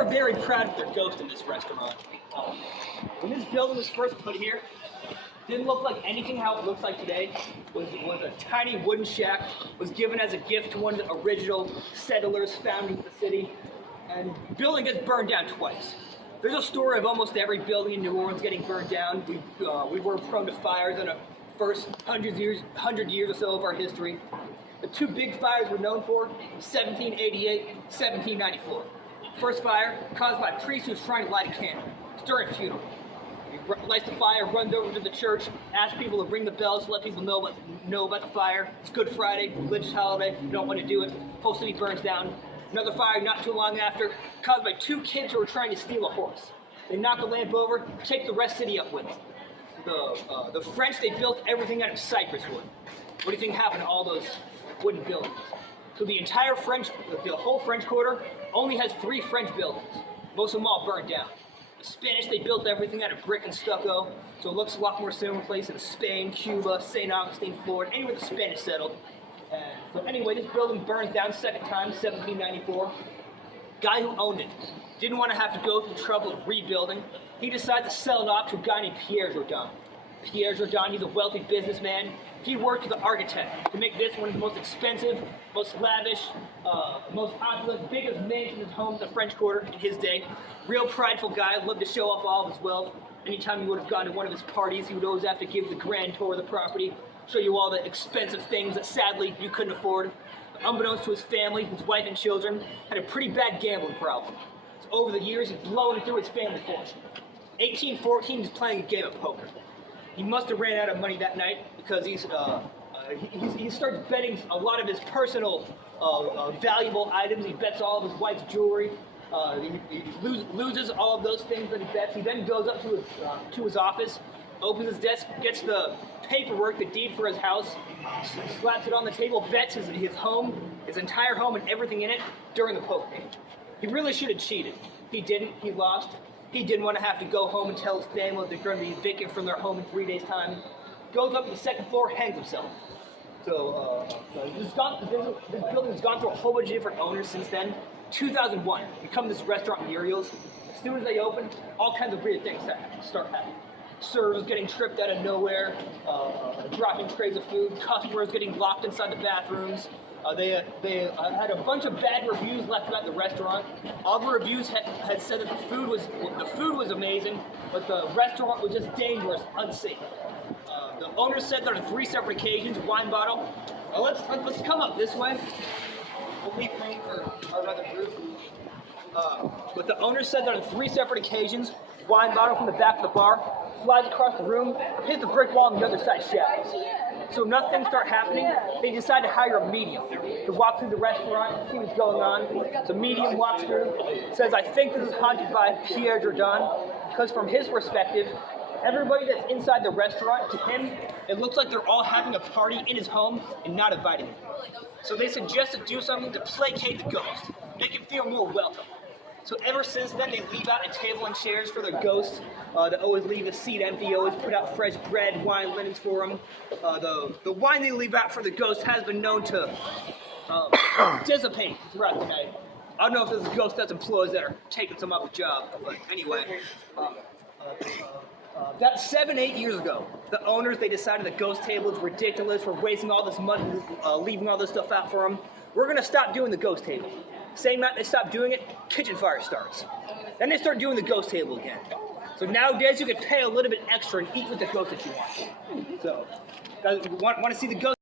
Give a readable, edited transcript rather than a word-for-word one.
are very proud of their ghost in this restaurant. When this building was first put here, didn't look like anything how it looks like today. Was a tiny wooden shack, was given as a gift to one of the original settlers founding the city, and the building gets burned down twice. There's a story of almost every building in New Orleans getting burned down. We were prone to fires in the first 100 years or so of our history. The two big fires we're known for, 1788, 1794. First fire, caused by a priest who was trying to light a candle. It's during a funeral. He lights the fire, runs over to the church, asks people to ring the bells to let people know about the fire. It's Good Friday, religious holiday, you don't want to do it. Whole city burns down. Another fire not too long after, caused by two kids who were trying to steal a horse. They knock the lamp over, take the rest city up with them. The French, they built everything out of cypress wood. What do you think happened to all those wooden buildings? So the whole French Quarter only has 3 French buildings. Most of them all burned down. The Spanish, they built everything out of brick and stucco, so it looks a lot more similar places in Spain, Cuba, St. Augustine, Florida, anywhere the Spanish settled. So anyway, this building burns down second time, 1794. Guy who owned it didn't want to have to go through the trouble of rebuilding. He decided to sell it off to a guy named Pierre Jourdan. Pierre Jourdan, he's a wealthy businessman. He worked with the architect to make this one of the most expensive, most lavish, most opulent, biggest mansions homes in the French Quarter in his day. Real prideful guy, loved to show off all of his wealth. Anytime he would have gone to one of his parties, he would always have to give the grand tour of the property, show you all the expensive things that sadly you couldn't afford. Unbeknownst to his family, his wife and children, had a pretty bad gambling problem. So over the years, he's blowing through his family fortune. 1814, he's playing a game of poker. He must have ran out of money that night because he starts betting a lot of his personal valuable items. He bets all of his wife's jewelry. He loses all of those things that he bets. He then goes up to his office, opens his desk, gets the paperwork, the deed for his house, slaps it on the table, bets his entire home and everything in it during the poker game. He really should have cheated. He didn't. He lost. He didn't want to have to go home and tell his family they're going to be evicted from their home in 3 days' time. Goes up to the second floor, hangs himself. So this building has gone through a whole bunch of different owners since then. 2001, become this restaurant Muriel's. As soon as they open, all kinds of weird things start happening. Servers getting tripped out of nowhere, dropping trays of food, customers getting locked inside the bathrooms. They had a bunch of bad reviews left about the restaurant. All the reviews had said that the food was amazing, but the restaurant was just dangerous, unsafe. The owner said that on 3 separate occasions, wine bottle. Let's come up this way. We'll leave room for our other group. But the owner said that on 3 separate occasions, wine bottle from the back of the bar flies across the room, hits the brick wall on the other side, shatters. So enough things start happening, they decide to hire a medium to walk through the restaurant, see what's going on. The medium walks through, says, I think this is haunted by Pierre Jourdan, because from his perspective, everybody that's inside the restaurant, to him, it looks like they're all having a party in his home and not inviting him. So they suggest to do something to placate the ghost, make him feel more welcome. So ever since then, they leave out a table and chairs for their ghosts. They always leave a seat empty, always put out fresh bread, wine, linens for them. The wine they leave out for the ghost has been known to dissipate throughout the night. I don't know if there's ghost that's employees that are taking some off the job, but anyway. That 7-8 years ago, the owners, they decided the ghost table is ridiculous. We're wasting all this money, leaving all this stuff out for them. We're going to stop doing the ghost table. Same night they stop doing it, kitchen fire starts. Then they start doing the ghost table again. So nowadays you can pay a little bit extra and eat with the ghost that you want. So, guys, want to see the ghost?